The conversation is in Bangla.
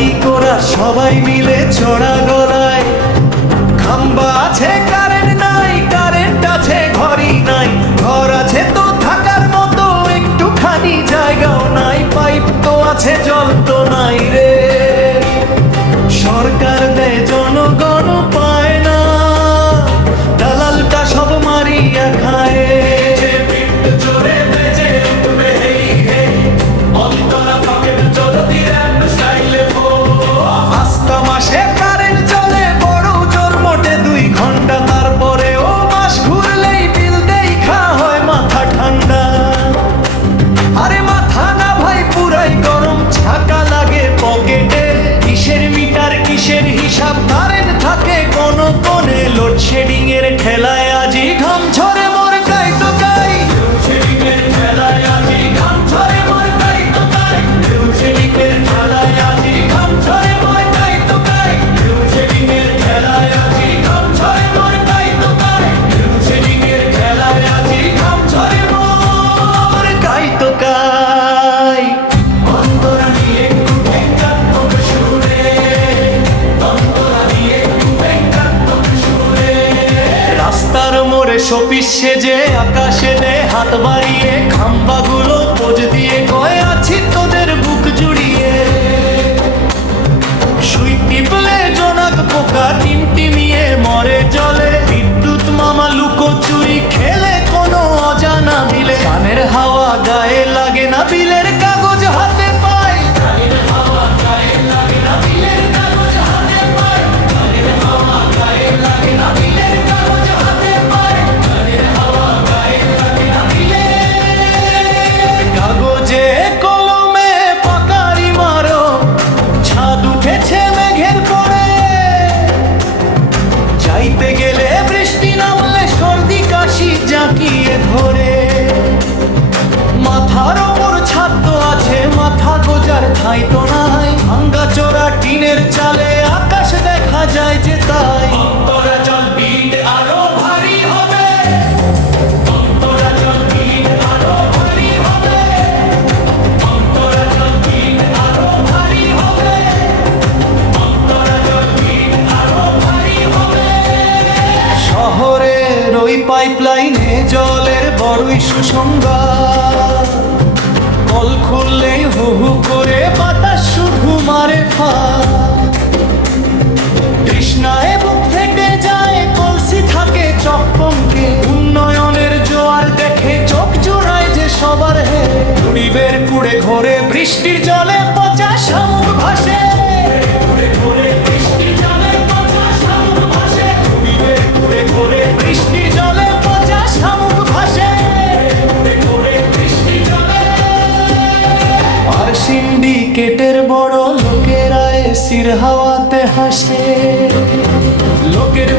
বাইক ওরা সবাই মিলে চড়া গলায়। খাম্বা আছে কারেন্ট নাই, কারেন্ট আছে ঘরই নাই, ঘর আছে তো থাকার মতো একটুখানি জায়গাও নাই। পাইপ তো আছে জল তো নাই রে, সরকার দেয় জনগণ পায় না, দালালটা সব মারিয়া খায়। আস্তা মাসে কারেন্ট চলে বড় জোর মোটে 2 ঘন্টা, তারপরেও মাস ঘুরলেই বিল দেখা হয় মাথা ঠান্ডা। আরে মাথা না ভাই পুরাই গরম, ছাকা লাগে পকেটে। কিসের মিটার কিসের হিসাব, কারেন্ট থাকে কোন কোণে। লোডশেডিং এর ঠেলায় আজি ঘাম ঝরে মোর গাই তো গাই, লোডশেডিং এর ঠেলায় আজি ঘাম ঝরে মোর গাই তো গাই, লোডশেডিং এর ঠেলায় আজি ঘাম ঝরে মোর গাই তো গাই, লোডশেডিং এর ঠেলায় আজি ঘাম ঝরে মোর গাই তো গাই, লোডশেডিং এর ঠেলায় আজি ঘাম ঝরে মোর গাই তো গাই। অন্তরা নিয়ে একটু ব্যঙ্গাত্মক সুরে, অন্তরা নিয়ে একটু ব্যঙ্গাত্মক সুরে। রাস্তার মোড়ে শোপিস সেজে আকাশে দে হাত বাড়িয়ে, খাম্বাগুলো পোজ দিয়ে কয় আছি তোদের বুক জুড়িয়ে। সুই টিপলে জোনাক পোকা টিমটিমিয়ে মরে জলে, বিদ্যুৎ মামা লুকোচুরি খেলে কোনো অজানা বিলে। কানের হাওয়া গায়ে লাগে না, বিলের কাগজ হাতে পাই, কানের হাওয়া গায়ে লাগে না, বিলের কাগজ হাতে পাই, কানের হাওয়া গায়ে লাগে না, বিলের কাগজ হাতে পাই, কানের হাওয়া গায়ে লাগে না, বিলের কাগজে কলমে পাকারি মারো, ছাদ উঠেছে মেঘের পরে। যাইতে গেলে বৃষ্টি নামলে সর্দি কাশি জাঁকিয়ে ধরে। মাথার ওপর ছাদ তো আছে, মাথা গোজার ঠাঁই তো নাই। ভাঙ্গা চোরা টিনের চালে আকাশ দেখা যায় যে তাই। অন্তরাচল বিট আরো ভারী হবে, অন্তরাচল বিট আরো ভারী হবে, অন্তরাচল বিট আরো ভারী হবে, অন্তরাচল বিট আরো ভারী হবে। শহরের ওই পাইপলাইনে জলের বড়ই সুসংবাদ, কল খুললেই হু হু করে বাতাস শুধু মারে ফাঁক। তৃষ্ণায় বুক ফেটে যায়, কলসি থাকে চকপঙ্কে। উন্নয়নের জোয়ার দেখে চোখ জোড়ায় যে সবার হে। গরিবের কুড়ে ঘরে বৃষ্টির জলে পচা শামুক ভাসে, বৃষ্টির জলে পচা শামুক ভাসে, গরিবের কুড়ে ঘরে বৃষ্টির জলে পচা শামুক ভাসে, বৃষ্টির জলে। আর সিন্ডিকেটের বড় লোকেরা এসির হাওয়াতে হাসে, লোকের